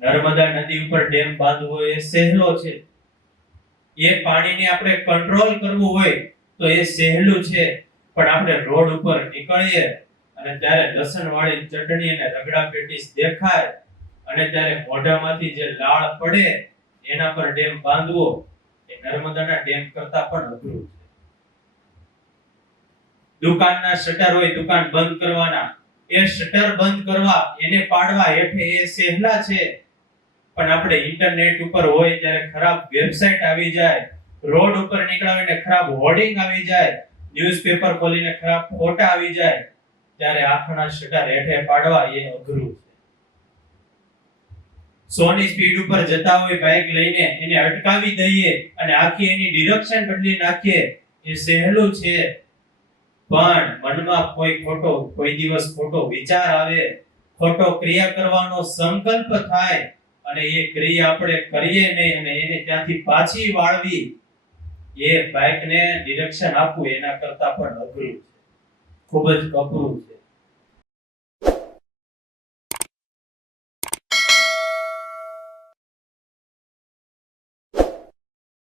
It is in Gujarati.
નર્મદા નદી ઉપર ડેમ બાંધવો એ સહેલો છે, એ પાણીને આપણે કંટ્રોલ કરવું હોય તો એ સહેલું છે, પણ આપણે રોડ ઉપર નીકળીએ અને ત્યારે લસણવાળી ચટણી અને રગડા પેટીસ દેખાય અને ત્યારે મોઢામાંથી જે લાળ પડે એના પર ડેમ બાંધવો એ નર્મદાના ડેમ કરતા પણ અઘરું છે. દુકાનના શટર હોય, દુકાન બંધ કરવાના, એ શટર બંધ કરવા, એને પાડવા હેઠે એ સહેલા છે, પણ આપણે ઇન્ટરનેટ ઉપર હોય ત્યારે ખરાબ વેબસાઈટ આવી જાય, રોડ ઉપર નીકળાવીને ખરાબ હોર્ડિંગ આવી જાય, ન્યૂઝપેપર ખોલીને ખરાબ ફોટા આવી જાય, ત્યારે આંખના શટર હેઠે પાડવા એ અઘરું છે. 100 ની સ્પીડ ઉપર જતા હોય બાઇક લઈને, એને અટકાવી દઈએ અને આખી એની ડિરેક્શન બદલી નાખીએ, એ સહેલું છે, પણ મનમાં કોઈ દિવસ ખોટો વિચાર આવે, ખોટો ક્રિયા કરવાનો સંકલ્પ થાય અને એ ક્રિયા આપણે કરીએ નહીં અને એને ત્યાંથી પાછી વાળવી, એ બાઇકને ડિરેક્શન આપવું એના કરતા પણ અઘરું છે, ખૂબ જ કપરું છે.